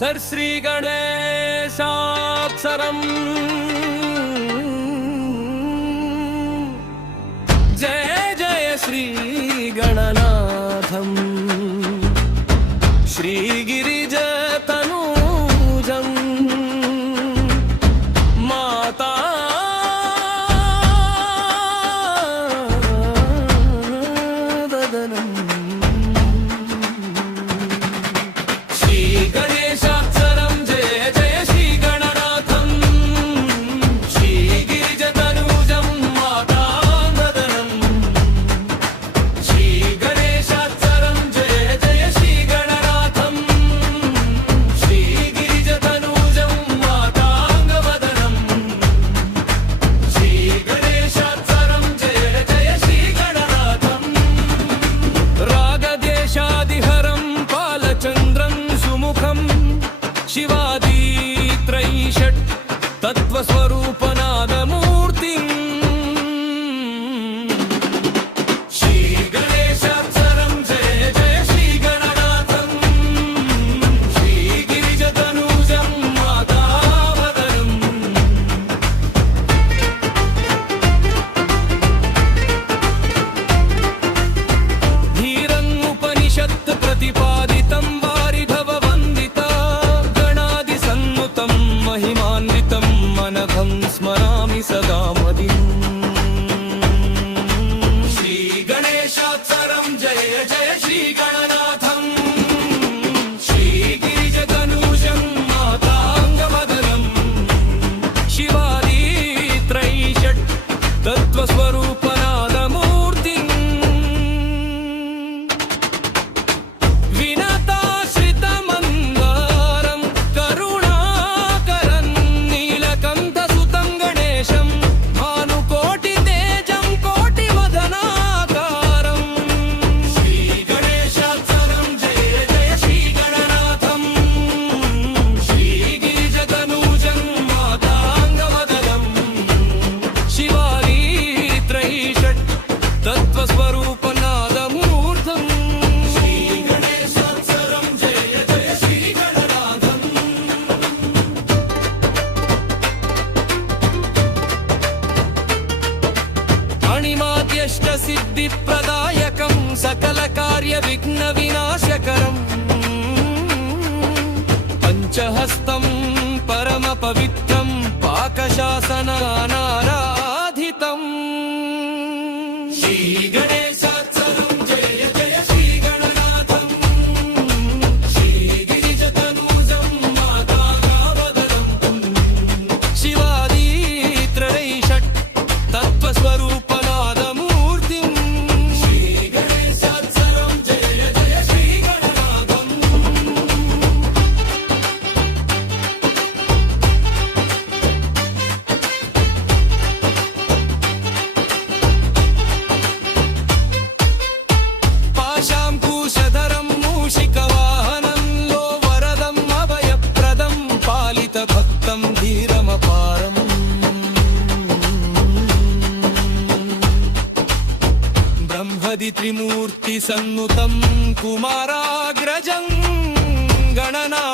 सर्श्री गणेशाक्षरम् जय जय श्री गणनाथम् श्रीगिरिजतनूजम् माता ददनम् श्री गणेशाक्षरम् जय जय श्री गणनाथम् श्रीगिरिजतनूजम् माता ददनम् श्री गणेशाक्षरम् जय जय श्री गणनाथम् श्रीगिरिजतनूजम् मातांगवदनम् श्री गणेशाक्षरम् जय जय श्री गणनाथम् रागदेशादिहरं पालचन्द्रं सुमुखं शिवादित्रैषट् तत्त्वस्वरूपनादमूर्तिम् श्री गणेशाक्षरं जय जय श्री गणनाथम् श्रीगिरिजतनूजं मातावदनम् धीरन्मुपनिषत् प्रतिपादितं वारिधववन्दिता गणादिसन्नुतं महिमान्वितं मनघं स्मरामि सदा मदिम् श्री गणेशाक्षरं जय जय श्री गणनाथम् श्रीगिरिजतनूजं मातांगवदनम् शिवादित्रैषट् तत्त्वस्वरूपनादमूर्तिम् विनताश्रितमन्दारं करुणाकरं नीलकण्ठसुतं गणेशं भानुकोटितेजं कोटिवदनाकारम् श्रीगणेशाक्षरं जय जय श्रीगणनाथम् श्रीगिरिजतनूजं मातांगवदनम् शिवादित्रैषट् तत्त्वस्वरूपनादमूर्तम् श्रीगणेशाक्षरं जय जय श्रीगणनाथम् अणिमाद्यष्टसिद्धिप्रदायकं सकलकार्यविघ्नविनाशकरम् पञ्चहस्तं परमपवित्रं पाकशासनानाराधितम् श्रीगणेशाक्षरं जय जय श्रीगणनाथम् श्रीगिरिजतनूजं मातावदनम् शिवादित्रैषट् तत्त्वस्वरूपनादमूर्तिम् श्रीगणेशाक्षरं जय जय श्रीगणनाथम् पाशाङ्कुशधरं मूषिकवाहनं लो वरदम् अभयप्रदं पालितभक्तं धीरमपारम् ब्रह्मदि त्रिमूर्तिसन्नुतं कुमाराग्रजं गणना